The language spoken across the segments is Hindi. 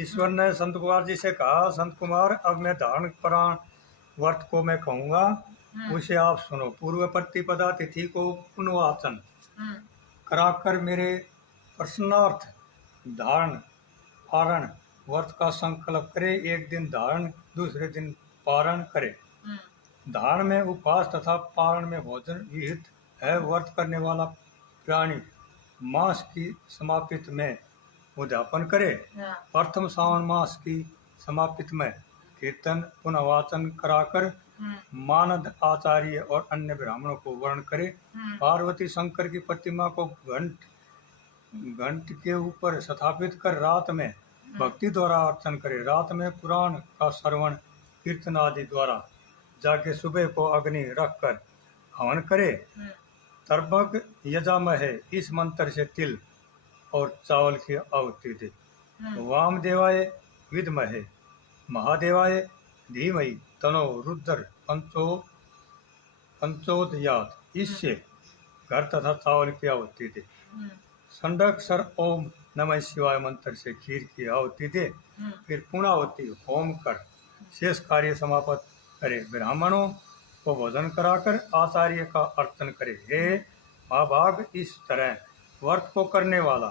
ईश्वर ने संत कुमार जी से कहा, संत कुमार अब मैं धारण प्राण व्रत को मैं कहूँगा, उसे आप सुनो। पूर्व प्रतिपदा तिथि को पुनवाचन कराकर मेरे प्रश्नार्थ धारण पारण व्रत का संकल्प करे। एक दिन धारण, दूसरे दिन पारण करे। धारण में उपवास तथा पारण में भोजन विहित है। व्रत करने वाला प्राणी मास की समापित में उद्यापन करे। प्रथम श्रावण मास की समापित में कीर्तन पुनवाचन कराकर मानद आचार्य और अन्य ब्राह्मणों को वर्ण करे। पार्वती शंकर की प्रतिमा को घंट के ऊपर स्थापित कर रात में भक्ति द्वारा अर्चन करे। रात में पुराण का श्रवण कीर्तन आदि द्वारा जाके सुबह को अग्नि रखकर हवन करे। तर्पक यजामहे इस मंत्र से तिल और चावल की आहुति दे। वामदेवाय विद्महे महादेवाय धीमहि तनो रुद्र पंचोदयात, इससे घर तथा चावल की आहुति दे। षंडक्षर ओम नमः शिवाय मंत्र से खीर की आहुति दे। फिर पूर्णाहुति होम कर शेष कार्य समाप्त करे। ब्राह्मणों को भोजन कराकर आचार्य का अर्चन करे। हे महाभाग, इस तरह व्रत को करने वाला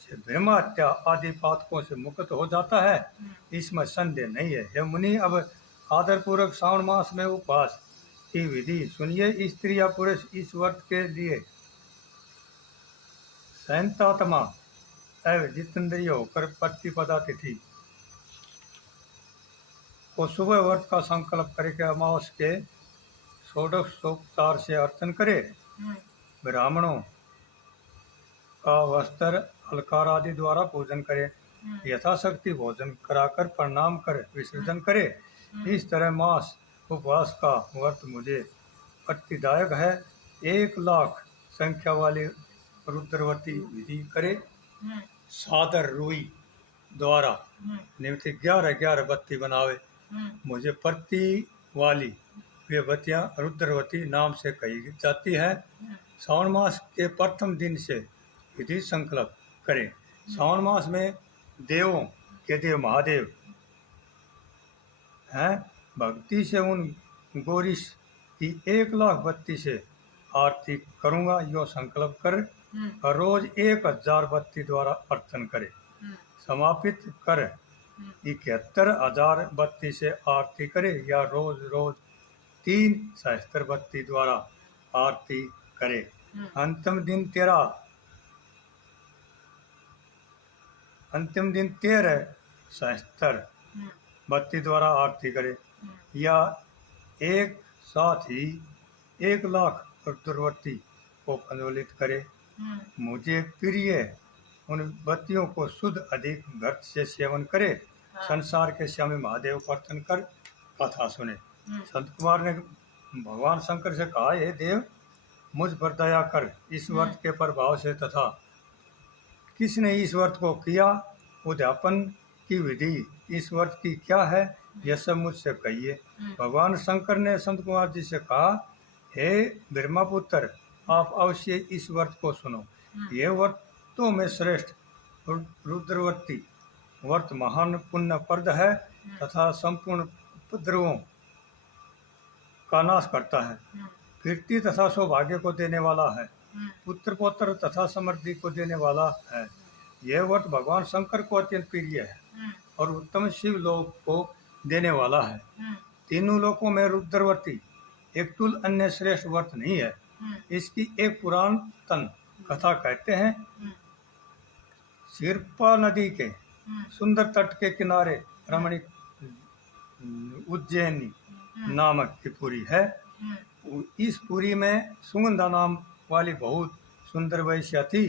से ब्रह्म हत्या आदि पातकों से मुक्त हो जाता है, इसमें संदेह नहीं है। हे मुनि, अब आदरपूर्वक श्रावण मास में उपवास की विधि सुनिए। स्त्री या पुरुष इस व्रत के लिए संयतात्मा एवं जितेंद्रिय होकर प्रतिपदा तिथि को सुबह व्रत का संकल्प करके अमावस के षोडशोपचार से अर्चन करे। ब्राह्मणों का वस्त्र अलकार आदि द्वारा पूजन करे। यथाशक्ति भोजन कराकर प्रणाम कर विसर्जन करे। इस तरह मास उपवास का व्रत मुझे प्रतिदायक है। 1,00,000 संख्या वाली रुद्रवती विधि करे। सादर रुई द्वारा निमित्त 11 बत्ती बनावे। मुझे प्रति वाली वे बत्तियां रुद्रवती नाम से कही जाती है। श्रावण मास के प्रथम दिन से विधि संकल्प करें। श्रावण मास में देवों के देव महादेव हैं। भक्ति से उन गौरीश की 1,00,000 बत्ती से आरती करूंगा, यो संकल्प कर रोज 1,000 बत्ती द्वारा अर्चन करे। समापित कर 71,000 बत्ती से आरती करे या रोज रोज 3 सहस्त्र बत्ती द्वारा आरती करे। अंतिम दिन 13 सहस्त्र बत्ती द्वारा आरती करे या एक साथ ही 1,00,000 रुद्रवती को प्रज्वलित करे। मुझे प्रिय उन बत्तियों को शुद्ध अधिक घृत से सेवन करे। संसार के स्वामी महादेव को अर्चन कर कथा सुने। संत कुमार ने भगवान शंकर से कहा, हे देव, मुझ पर दया कर। इस व्रत के प्रभाव से तथा किसने इस व्रत को किया, उद्यापन की विधि इस व्रत की क्या है, यह सब मुझसे कहिए। भगवान शंकर ने संत कुमार जी से कहा, हे ब्रह्मपुत्र, आप अवश्य इस व्रत को सुनो। यह व्रतों में श्रेष्ठ रुद्रवती व्रत महान पुण्यप्रद है तथा संपूर्ण उपद्रवों का नाश करता है। कीर्ति तथा सौभाग्य को देने वाला है। पुत्र पौत्र तथा समृद्धि को देने वाला है। यह व्रत भगवान शंकर को अत्यंत प्रिय है और उत्तम शिव लोक को देने वाला है। तीनों लोकों में रुद्रवती एक तुल अन्य श्रेष्ठ व्रत नहीं है। इसकी एक पुरातन कथा कहते हैं। सिरपा नदी के सुंदर तट के किनारे रमणीक उज्जैनी नामक की पुरी है। इस पुरी में सुगंधा नाम वाली बहुत सुंदर वैश्या थी।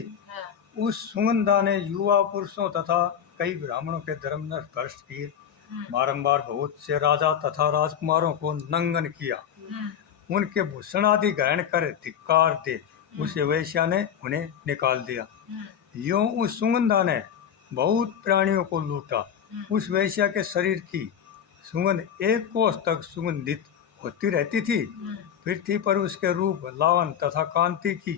उस सुगंधा ने युवा पुरुषों तथा कई ब्राह्मणों के धर्म भ्रष्ट किए। बारंबार बहुत से राजा तथा राजकुमारों को नंगन किया। उनके भूषण आदि ग्रहण कर धिक्कार दे उसे वैश्या ने उन्हें निकाल दिया। यूं उस सुगंधा ने बहुत प्राणियों को लूटा। उस वैश्या के शरीर की सुगंध 1 कोस तक सुगंधित होती रहती थी। पृथ्वी पर उसके रूप, लावन तथा कांति की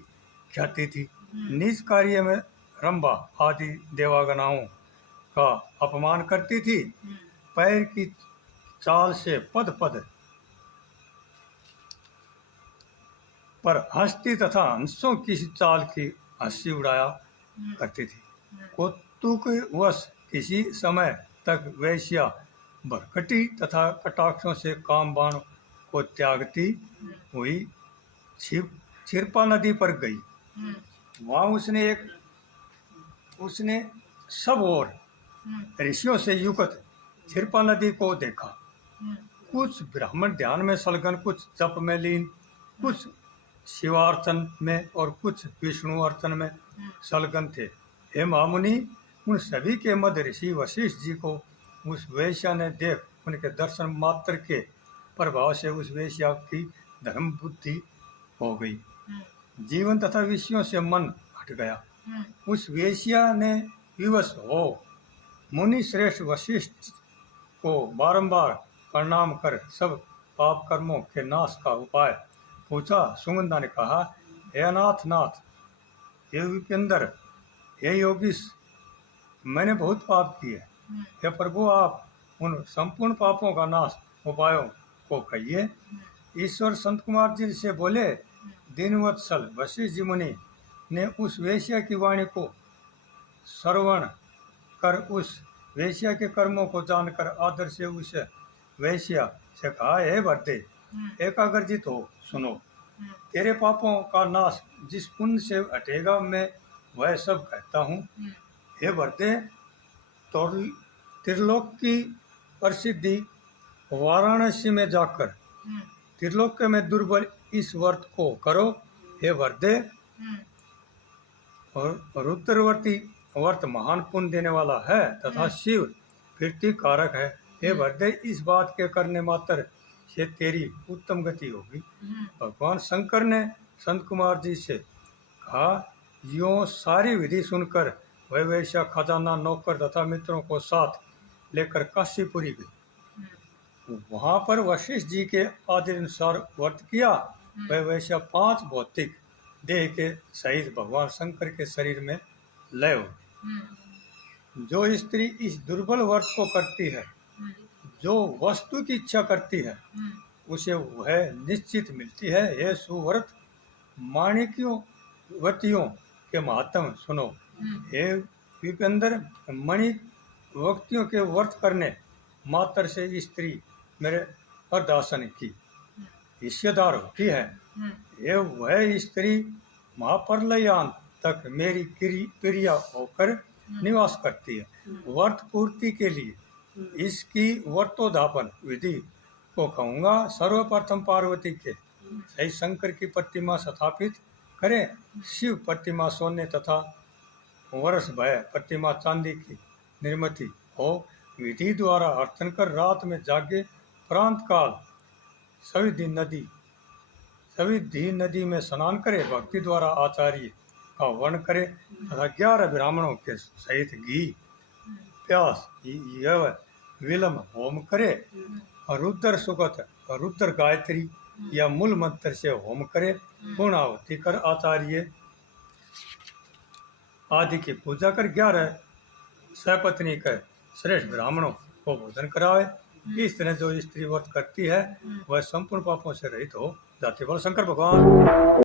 ख्याति थी। निज कार्य में रंभा आदि देवागनाओं का अपमान करती थी, पैर की चाल से पद पद पर हंसती तथा हंसों की चाल की हंसी उड़ाया करती थी। कौतुकवश किसी समय तक वैश्या भरकटी तथा कटाक्षों से काम बाण को त्यागती हुई छिरपा नदी पर गई। वहां उसने सब और ऋषियों से युक्त छिरपा नदी को देखा। कुछ ब्राह्मण ध्यान में संलग्न, कुछ जप में लीन, कुछ शिवार्चन में और कुछ विष्णु अर्चन में संलग्न थे। हे महामुनि, उन सभी के मध्य ऋषि वशिष्ठ जी को उस वेश्या ने देख उनके दर्शन मात्र के प्रभाव से उस वेश्या की धर्म बुद्धि हो गई। जीवन तथा विषयों से मन हट गया। उस वेश्या ने विवश हो मुनि श्रेष्ठ वशिष्ठ को बारंबार प्रणाम कर सब पाप कर्मों के नाश का उपाय पूछा। सुगंधा ने कहा, हे अनाथ नाथ, हे विपेंद्र, हे योगीश, मैंने बहुत पाप किए। हे प्रभु, आप उन संपूर्ण पापों का नाश उपायों को कहिए। ईश्वर संत कुमार जी से बोले, दीनवत्सल वशिष्ठ जी मुनि ने उस वेश्या की वाणी को श्रवण कर उस वेश्या के कर्मों को जानकर आदर से उस वेश्या से कहा, हे भरते, एकाग्रजित हो सुनो। तेरे पापों का नाश जिस पुण्य से हटेगा मैं वह सब कहता हूँ। हे भरते, त्रिलोक की प्रसिद्धि वाराणसी में जाकर त्रिलोक में दुर्बल इस व्रत को करो। हे भरते, और रुद्रवर्ती व्रत महान पुण्य देने वाला है तथा शिव प्रीति कारक है। हे भरते, इस बात के करने मात्र से तेरी उत्तम गति होगी। भगवान शंकर ने संत कुमार जी से कहा, यूं सारी विधि सुनकर वह वैश्या खजाना, नौकर तथा मित्रों को साथ लेकर काशीपुरी गई। वहां पर वशिष्ठ जी के आदेश अनुसार व्रत किया। वह वैश्या 5 भौतिक देह के सहित भगवान शंकर के शरीर में लय हो। जो स्त्री इस दुर्बल व्रत को करती है, जो वस्तु की इच्छा करती है, उसे वह निश्चित मिलती है। हे सुव्रत माणिक्यों वतियों के महात्म सुनो। हे विपेंद्र, मणि व्यक्तियों के व्रत करने मात्र से स्त्री मेरे अर्धासन की हिस्सेदार होती है। ये वह स्त्री महाप्रलयान तक मेरी प्रिया होकर निवास करती है। व्रत पूर्ति के लिए इसकी व्रतोद्यापन विधि को कहूँगा। सर्वप्रथम पार्वती के सही शंकर की प्रतिमा स्थापित करें। शिव प्रतिमा सोने तथा वर्ष भय प्रतिमा चांदी की निर्मित हो। विधि द्वारा अर्चन कर रात में जागे प्रांत काल सविधी नदी में स्नान करे। भक्ति द्वारा आचार्य का वर्ण करे तथा 11 ब्राह्मणों के सहित घी प्यास यव विलंब होम करे। रुद्र सुगत रुद्र गायत्री या मूल मंत्र से होम करे। पूर्णाहुति कर आचार्य आदि की पूजा कर 11 सपत्नी के श्रेष्ठ ब्राह्मणों को भोजन करावे। इस तरह जो स्त्री व्रत करती है वह संपूर्ण पापों से रहित हो जाती है। बोलो शंकर भगवान।